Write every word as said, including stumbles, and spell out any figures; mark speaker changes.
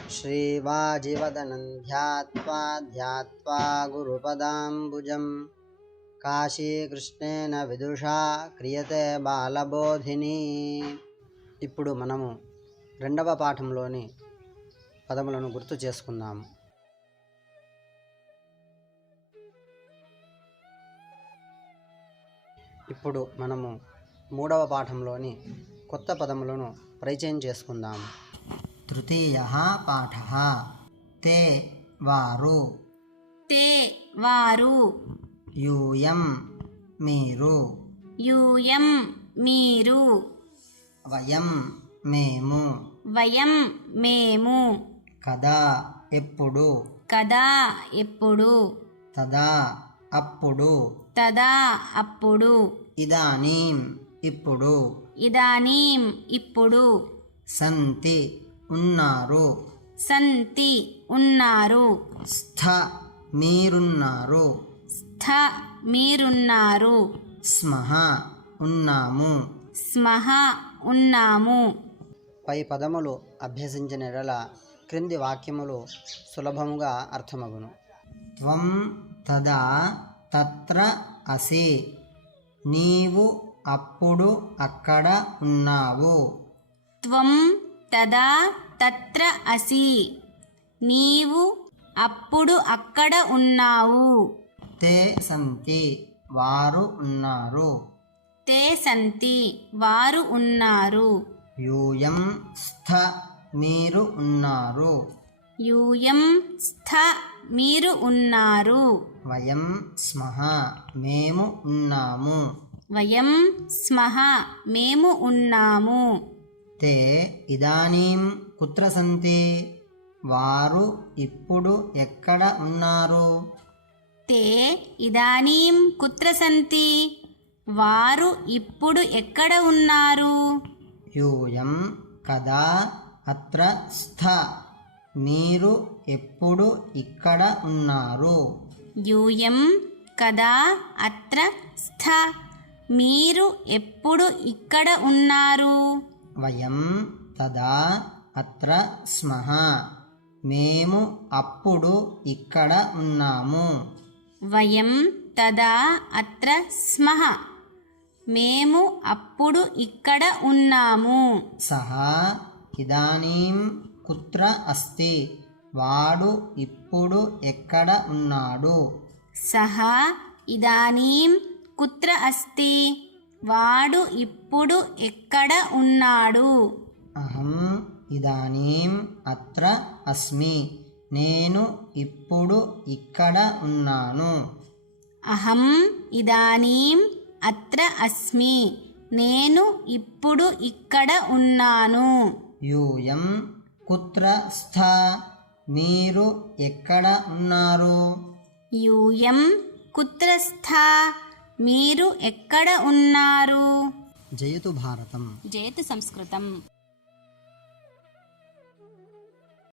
Speaker 1: श्रीवाजिवदनं ध्यात्वा ध्यात्वा गुरुपदाम्बुजं కాశీకృష్ణేన విదుషా క్రియతే బాలబోధిని. ఇప్పుడు మనము రెండవ పాఠంలోని పదములను గుర్తు చేసుకుందాము. ఇప్పుడు మనము మూడవ పాఠంలోని కొత్త పదములను పరిచయం చేసుకుందాము. తృతీయః పాఠః. తే వారు.
Speaker 2: తే వారు.
Speaker 1: యూయం మీరు.
Speaker 2: యూయం మీరు.
Speaker 1: వయం మేము.
Speaker 2: వయం మేము.
Speaker 1: కదా ఎప్పుడు.
Speaker 2: కదా ఎప్పుడు.
Speaker 1: తదా అప్పుడు.
Speaker 2: తదా అప్పుడు.
Speaker 1: ఇదానీం ఇప్పుడు.
Speaker 2: ఇదానీం ఇప్పుడు.
Speaker 1: సంతి ఉన్నారు.
Speaker 2: సంతి ఉన్నారు.
Speaker 1: స్థ మీరున్నారు.
Speaker 2: స్థ మీరున్నారు.
Speaker 1: స్మః ఉన్నాము.
Speaker 2: స్మః ఉన్నాము.
Speaker 1: పై పదములు అభ్యసించిన ఎడల క్రింది వాక్యములు సులభముగా అర్థమగును. త్వం తదా తత్ర అసి. నీవు అప్పుడు అక్కడ ఉన్నావు.
Speaker 2: త్వం తదా తత్ర అసి. నీవు అప్పుడు అక్కడ ఉన్నావు.
Speaker 1: తే సంతి వారు ఉన్నారు.
Speaker 2: తే సంతి వారు ఉన్నారు.
Speaker 1: యూయం స్థ మీరు ఉన్నారు.
Speaker 2: యూయం స్థ మీరు ఉన్నారు.
Speaker 1: వయం స్మః మేము ఉన్నాము.
Speaker 2: వయం స్మః మేము ఉన్నాము.
Speaker 1: తే ఇదానీం కుత్ర సంతి. వారు ఇప్పుడు ఎక్కడ ఉన్నారు.
Speaker 2: తే ఇదానీం కుత్ర సంతి. వారు ఇప్పుడు ఎక్కడ ఉన్నారు.
Speaker 1: యూయం కదా అత్ర స్థ. మీరు ఎప్పుడు ఇక్కడ ఉన్నారు.
Speaker 2: యూయం కదా అత్ర స్థ. మీరు ఎప్పుడు ఇక్కడ ఉన్నారు.
Speaker 1: వయం తదా అత్ర స్మః మేము అప్పుడు ఇక్కడ ఉన్నాము.
Speaker 2: వయం తదా అత్ర స్మః మేము అప్పుడు ఇక్కడ ఉన్నాము.
Speaker 1: సహ ఇదానీం కుత్ర అస్తి. వాడు ఇప్పుడు ఎక్కడ ఉన్నాడు.
Speaker 2: సహ ఇదానీం కుత్ర అస్తి. వాడు ఇప్పుడు ఎక్కడ ఉన్నాడు.
Speaker 1: అహం ఇదానీం అత్ర అస్మి. నేను ఇప్పుడు ఇక్కడ ఉన్నాను.
Speaker 2: అహం ఇదానీం అత్ర అస్మి. నేను ఇప్పుడు ఇక్కడ ఉన్నాను.
Speaker 1: యూయం కుత్ర స్థ. మీరు ఎక్కడ ఉన్నారు.
Speaker 2: యూయం కుత్ర స్థ. మీరు ఎక్కడ ఉన్నారు.
Speaker 1: జయతు భారతం.
Speaker 2: జయతు సంస్కృతం.